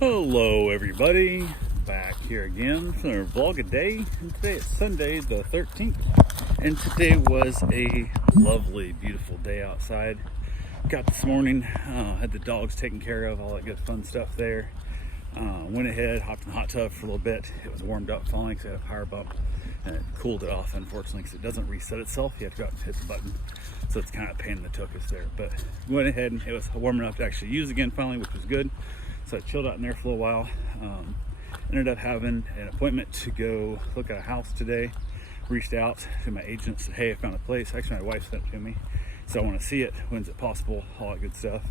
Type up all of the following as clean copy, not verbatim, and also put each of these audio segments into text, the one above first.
Hello everybody, back here again for another vlog a day. And today is Sunday the 13th, and today was a lovely, beautiful day outside. Got this morning, had the dogs taken care of, all that good fun stuff there. Went ahead, hopped in the hot tub for a little bit. It was warmed up finally because I had a power bump, and it cooled it off unfortunately because it doesn't reset itself. You have to go out and hit the button, so it's kind of a pain in the tuchus there. But went ahead and it was warm enough to actually use again finally, which was good. So I chilled out in there for a little while. Ended up having an appointment to go look at a house today. Reached out to my agent, said, hey, I found a place. Actually, my wife sent it to me. So I want to see it. When's it possible? All that good stuff.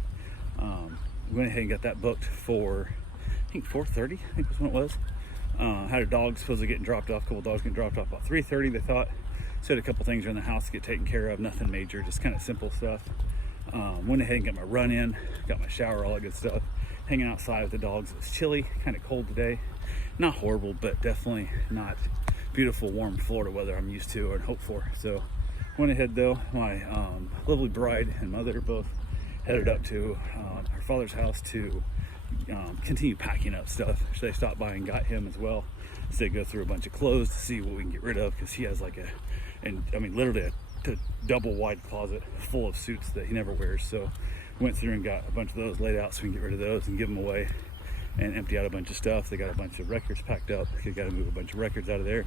Went ahead and got that booked for, I think 4:30, I think was when it was. Had a dog supposedly getting dropped off, a couple dogs getting dropped off about 3:30, they thought. So had a couple things around the house to get taken care of, nothing major, just kind of simple stuff. Went ahead and got my run in, got my shower, all that good stuff. Hanging outside with the dogs. It was chilly, kind of cold today. Not horrible, but definitely not beautiful, warm Florida weather I'm used to or hope for. So went ahead though. My lovely bride and mother both headed up to her father's house to continue packing up stuff. So they stopped by and got him as well. So they go through a bunch of clothes to see what we can get rid of, because he has like literally a double wide closet full of suits that he never wears. So went through and got a bunch of those laid out so we can get rid of those and give them away and empty out a bunch of stuff. They got a bunch of records packed up. They got to move a bunch of records out of there,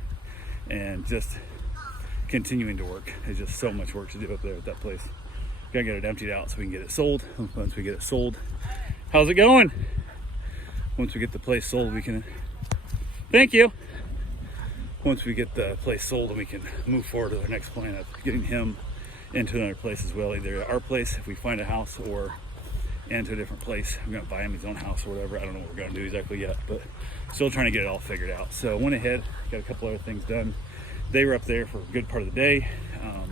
and just continuing to work. There's just so much work to do up there at that place. Gotta get it emptied out so we can get it sold. Once we get it sold, how's it going? Once we get the place sold, we can, thank you. Once we get the place sold, we can move forward to the next plan of getting him into another place as well, either our place if we find a house, or into a different place. I'm gonna buy him his own house or whatever. I don't know what we're gonna do exactly yet, but still trying to get it all figured out. So went ahead, got a couple other things done. They were up there for a good part of the day.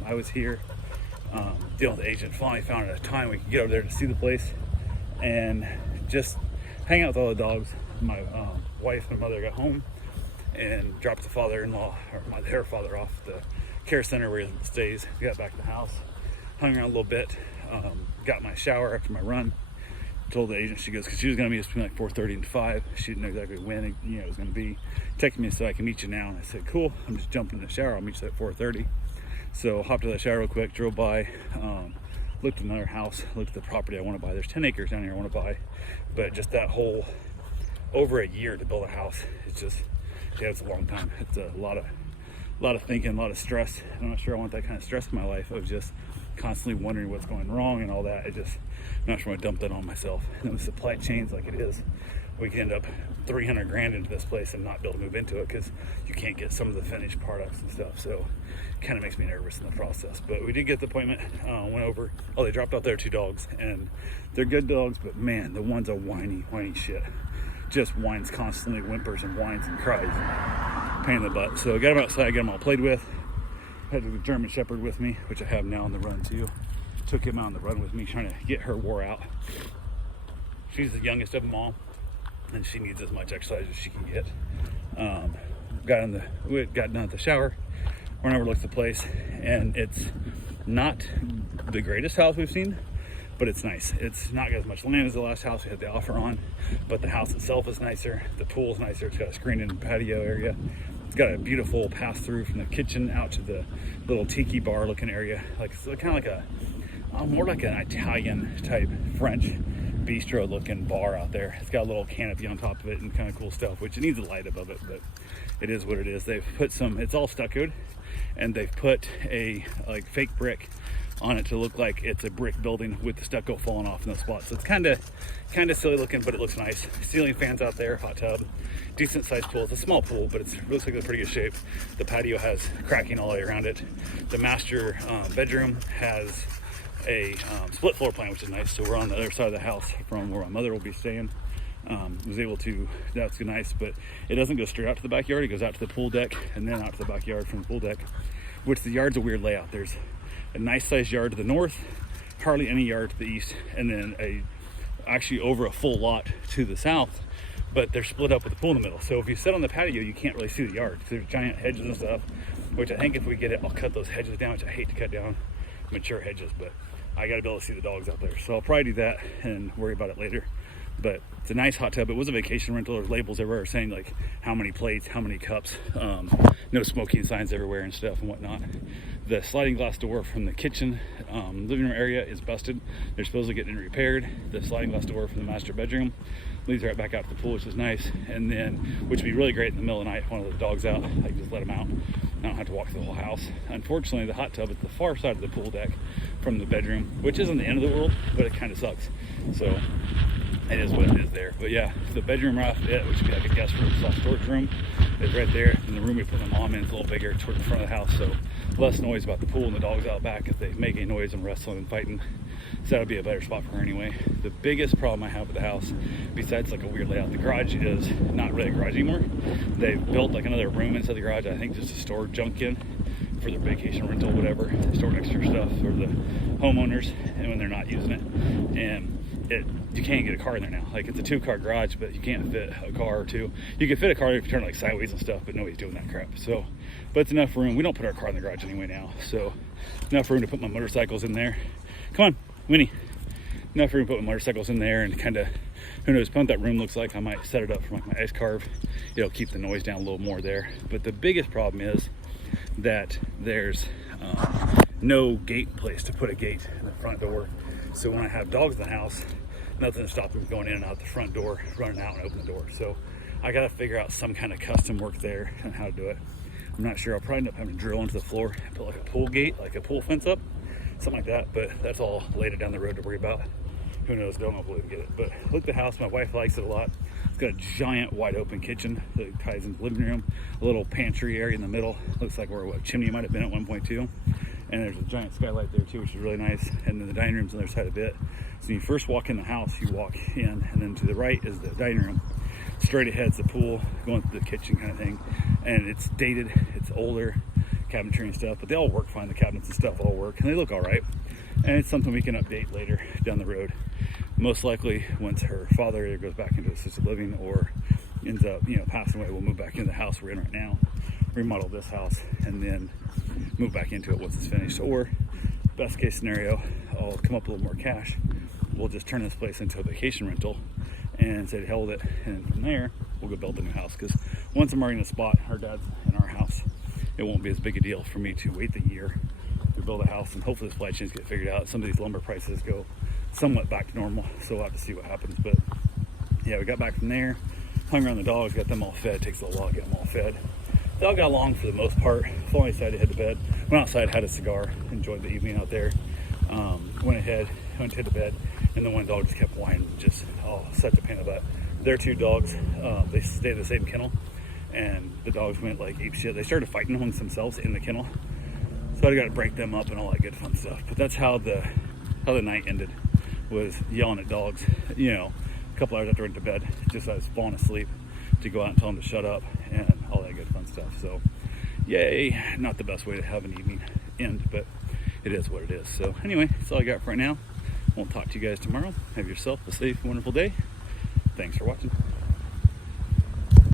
I was here dealing with the agent. Finally found a time we could get over there to see the place and just hang out with all the dogs. My wife and mother got home and dropped the father-in-law, or her father, off at the care center where he stays. We got back to the house, hung around a little bit, got my shower after my run. Told the agent, she goes, because she was going to meet us between like 4:30 and 5. She didn't know exactly when it was going to be. Texted me so I can meet you now, and I said, cool, I'm just jumping in the shower. I'll meet you at 4:30. So hopped to that shower real quick, drove by, looked at another house, looked at the property I want to buy. There's 10 acres down here I want to buy, but just that whole, over a year to build a house, it's just, yeah, it's a long time. It's a lot of thinking, a lot of stress. I'm not sure I want that kind of stress in my life of just constantly wondering what's going wrong and all that. I'm not sure I want to dump that on myself. And with supply chains like it is, we can end up 300 grand into this place and not be able to move into it because you can't get some of the finished products and stuff. So it kind of makes me nervous in the process. But we did get the appointment, went over. Oh, they dropped out there 2 dogs, and they're good dogs, but man, the one's a whiny shit. Just whines constantly, whimpers and whines and cries. Pain in the butt. So I got him outside, got him all played with. Had the German Shepherd with me, which I have now on the run too. Took him out on the run with me, trying to get her wore out. She's the youngest of them all, and she needs as much exercise as she can get. We got done at the shower, went over, looked at the place, and it's not the greatest house we've seen, but it's nice. It's not got as much land as the last house we had the offer on, but the house itself is nicer. The pool's nicer. It's got a screened-in patio area. It's got a beautiful pass-through from the kitchen out to the little tiki bar-looking area. Like, it's kind of like more like an Italian-type French bistro-looking bar out there. It's got a little canopy on top of it and kind of cool stuff, which it needs a light above it, but it is what it is. They've put it's all stuccoed, and they've put a fake brick on it to look like it's a brick building with the stucco falling off in those spots. So it's kind of silly looking, but it looks nice. Ceiling fans out there, hot tub, decent sized pool. It's a small pool, but it looks like it's in pretty good shape. The patio has cracking all the way around it. The master bedroom has a split floor plan, which is nice. So we're on the other side of the house from where my mother will be staying. That's nice, but it doesn't go straight out to the backyard. It goes out to the pool deck and then out to the backyard from the pool deck, which the yard's a weird layout. There's a nice sized yard to the north, hardly any yard to the east, and then actually over a full lot to the south, but they're split up with a pool in the middle. So if you sit on the patio, you can't really see the yard because there's giant hedges and stuff, which I think if we get it, I'll cut those hedges down, which I hate to cut down mature hedges, but I got to be able to see the dogs out there. So I'll probably do that and worry about it later. But it's a nice hot tub. It was a vacation rental. There's labels everywhere saying like how many plates, how many cups, no smoking signs everywhere and stuff and whatnot. The sliding glass door from the kitchen living room area is busted. They're supposedly getting it repaired. The sliding glass door from the master bedroom leads right back out to the pool, which is nice. And then, which would be really great in the middle of the night if one of the dogs out, I can just let them out. I don't have to walk through the whole house. Unfortunately, the hot tub is the far side of the pool deck from the bedroom, which isn't the end of the world, but it kind of sucks. So it is what it is there. But yeah, the bedroom right off it, which would be like a guest room / storage room, is right there. And the room we put my mom in is a little bigger toward the front of the house, so less noise about the pool and the dogs out back if they make any noise and wrestling and fighting. So that'll be a better spot for her anyway. The biggest problem I have with the house, besides like a weird layout, the garage is not really a garage anymore. They've built like another room inside the garage, I think just to store junk in for their vacation rental, whatever, storing extra stuff for the homeowners and when they're not using it. And you can't get a car in there now. Like, it's a 2-car garage, but you can't fit a car or two. You can fit a car if you turn like sideways and stuff, but nobody's doing that crap. So, but it's enough room. We don't put our car in the garage anyway now, so enough room to put my motorcycles in there. Come on, Winnie. Enough room to put my motorcycles in there and kind of, who knows, what that room looks like. I might set it up for like my ice carve. It'll keep the noise down a little more there. But the biggest problem is that there's no gate place to put a gate in the front door. So when I have dogs in the house, nothing to stop them going in and out the front door, running out and open the door. So I got to figure out some kind of custom work there and how to do it. I'm not sure. I'll probably end up having to drill into the floor and put like a pool gate, like a pool fence up, something like that. But that's all later down the road to worry about. Who knows? Don't know if we'll even get it. But look at the house. My wife likes it a lot. It's got a giant wide open kitchen that ties into the living room, a little pantry area in the middle. Looks like where a chimney might have been at 1.2. And there's a giant skylight there too, which is really nice. And then the dining room's on the other side of it. So when you first walk in the house, you walk in, and then to the right is the dining room. Straight ahead's the pool, going to the kitchen kind of thing. And it's dated, it's older, cabinetry and stuff, but they all work fine. The cabinets and stuff all work, and they look all right. And it's something we can update later down the road. Most likely, once her father either goes back into assisted living or ends up, passing away, we'll move back into the house we're in right now, remodel this house, and then move back into it once it's finished. Or best case scenario, I'll come up with a little more cash. We'll just turn this place into a vacation rental and say to hell with it. And from there, we'll go build a new house. Because once I'm already in a spot, her dad's in our house, it won't be as big a deal for me to wait the year to build a house. And hopefully the supply chains get figured out. Some of these lumber prices go somewhat back to normal. So we'll have to see what happens. But yeah, we got back from there, hung around the dogs, got them all fed. Takes a little while to get them all fed. They all got along for the most part. Finally decided to head to bed. Went outside, had a cigar, enjoyed the evening out there. Went to hit the bed, and the one dog just kept whining, just set the pain of that. Their 2 dogs, they stay in the same kennel, and the dogs went like ape shit. They started fighting amongst themselves in the kennel, so I got to break them up and all that good fun stuff. But that's how the night ended, was yelling at dogs. A couple hours after I went to bed, just as I was falling asleep, to go out and tell them to shut up and all that good fun stuff. So yay, not the best way to have an evening end, but it is what it is. So anyway, that's all I got for right now. Won't talk to you guys tomorrow. Have yourself a safe, wonderful day. Thanks for watching.